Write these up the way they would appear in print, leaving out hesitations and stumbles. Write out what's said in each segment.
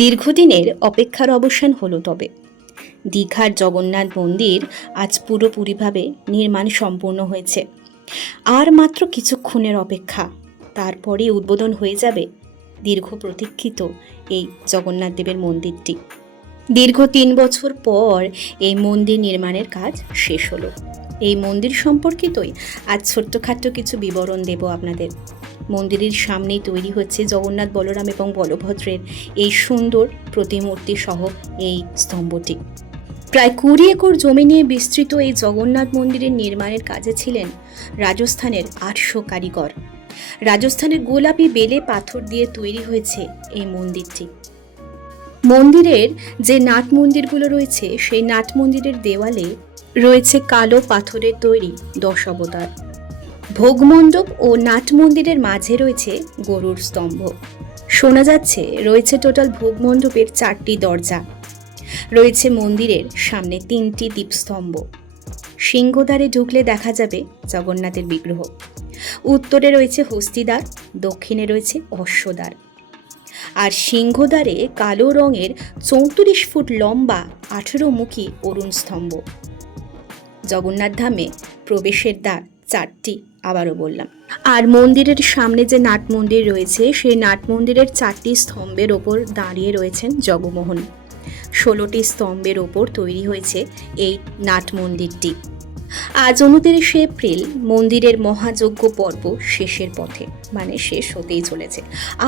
দীর্ঘদিনের অপেক্ষার অবসান হলো তবে দীঘার জগন্নাথ মন্দির আজ পুরোপুরিভাবে নির্মাণ সম্পূর্ণ হয়েছে। আর মাত্র কিছুক্ষণের অপেক্ষা, তারপরে উদ্বোধন হয়ে যাবে দীর্ঘ প্রতীক্ষিত এই জগন্নাথ দেবের মন্দিরটি। দীর্ঘ ৩ বছর পর এই মন্দির নির্মাণের কাজ শেষ হলো। এই মন্দির সম্পর্কিতই আজ ছোট্টখাট্ট কিছু বিবরণ দেব আপনাদের। মন্দিরের সামনেই তৈরি হচ্ছে জগন্নাথ, বলরাম এবং বলভদ্রের এই সুন্দর প্রতিমূর্তি সহ এই স্তম্ভটি। প্রায় ২০ একর জমি নিয়ে বিস্তৃত এই জগন্নাথ মন্দিরের নির্মাণের কাজে ছিলেন রাজস্থানের ৮০০ কারিগর। রাজস্থানের গোলাপি বেলে পাথর দিয়ে তৈরি হয়েছে এই মন্দিরটি। মন্দিরের যে নাট মন্দিরগুলো রয়েছে, সেই নাট মন্দিরের দেওয়ালে রয়েছে কালো পাথরের তৈরি ১০ অবতার। ভোগমণ্ডপ ও নাট মন্দিরের মাঝে রয়েছে গরুর স্তম্ভ। শোনা যাচ্ছে রয়েছে টোটাল ভোগমণ্ডপের ৪টি দরজা। রয়েছে মন্দিরের সামনে ৩টি দীপস্তম্ভ। সিংহদ্বারে ঢুকলে দেখা যাবে জগন্নাথের বিগ্রহ। উত্তরে রয়েছে হস্তিদ্বার, দক্ষিণে রয়েছে অশ্বদ্বার। আর সিংহদ্বারে কালো রঙের ৩৪ ফুট লম্বা ১৮ মুখী অরুণ স্তম্ভ। জগন্নাথ ধামে প্রবেশের দ্বার ৪টি, আবারও বললাম। আর মন্দিরের সামনে যে নাট মন্দির রয়েছে, সেই নাট মন্দিরের ৪টি স্তম্ভের ওপর দাঁড়িয়ে রয়েছেন জগমোহন। ১৬টি স্তম্ভের ওপর তৈরি হয়েছে এই নাট মন্দিরটি। আজ ২৯শে এপ্রিল মন্দিরের মহাযজ্ঞ পর্ব শেষের পথে, মানে শেষ হতেই চলেছে।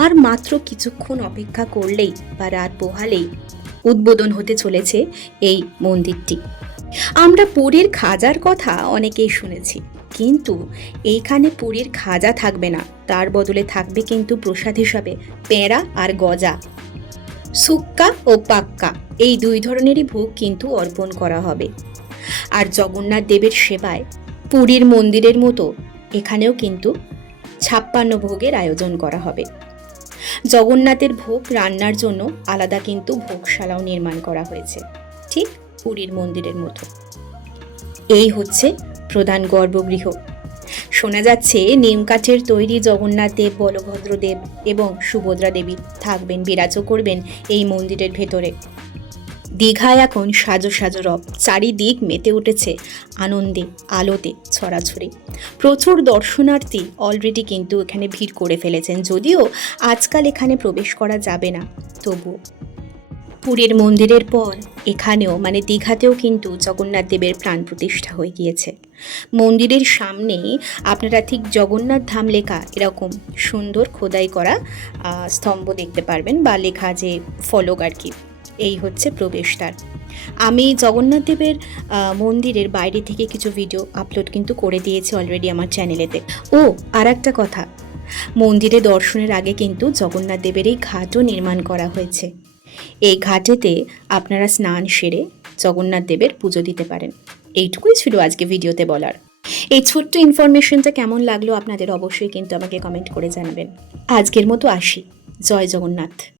আর মাত্র কিছুক্ষণ অপেক্ষা করলেই বা রাত পোহালেই উদ্বোধন হতে চলেছে এই মন্দিরটি। আমরা পুরীর খাজার কথা অনেকেই শুনেছি, কিন্তু এইখানে পুরীর খাজা থাকবে না, তার বদলে থাকবে কিন্তু প্রসাদ হিসাবে পেঁড়া আর গজা। সুক্কা ও পাক্কা এই ২ ধরনেরই ভোগ কিন্তু অর্পণ করা হবে। আর জগন্নাথ দেবের সেবায় পুরীর মন্দিরের মতো এখানেও কিন্তু ৫৬ ভোগের আয়োজন করা হবে। জগন্নাথের ভোগ রান্নার জন্য আলাদা কিন্তু ভোগশালাও নির্মাণ করা হয়েছে, ঠিক পুরীর মন্দিরের মতো। এই হচ্ছে প্রধান গর্ভগৃহ। শোনা যাচ্ছে নিমকাঠের তৈরি জগন্নাথ দেব, বলভদ্র দেব এবং সুভদ্রা দেবী থাকবেন, বিরাজও করবেন এই মন্দিরের ভেতরে। দীঘায় এখন সাজো সাজো রব, চারিদিক মেতে উঠেছে আনন্দে, আলোতে ছড়াছড়ি। প্রচুর দর্শনার্থী অলরেডি কিন্তু এখানে ভিড় করে ফেলেছেন। যদিও আজকাল এখানে প্রবেশ করা যাবে না, তবুও পুরীর মন্দিরের পর এখানেও মানে দীঘাতেও কিন্তু জগন্নাথ দেবের প্রাণ প্রতিষ্ঠা হয়ে গিয়েছে। মন্দিরের সামনেই আপনারা ঠিক জগন্নাথ ধাম লেখা এরকম সুন্দর খোদাই করা স্তম্ভ দেখতে পারবেন, বা লেখা যে ফলক আর কি। এই হচ্ছে প্রবেশদ্বার। আমি জগন্নাথ দেবের মন্দিরের বাইরে থেকে কিছু ভিডিও আপলোড কিন্তু করে দিয়েছি অলরেডি আমার চ্যানেলেতে। ও আর একটা কথা, মন্দিরে দর্শনের আগে কিন্তু জগন্নাথ দেবের এই ঘাটও নির্মাণ করা হয়েছে। এই ঘাটেতে আপনারা স্নান সেরে জগন্নাথ দেবের পুজো দিতে পারেন। এইটুকুই ছিল আজকে ভিডিওতে বলার। এই ছোট্ট ইনফরমেশনটা কেমন লাগলো আপনাদের অবশ্যই কিন্তু আমাকে কমেন্ট করে জানাবেন। আজকের মতো আসি। জয় জগন্নাথ।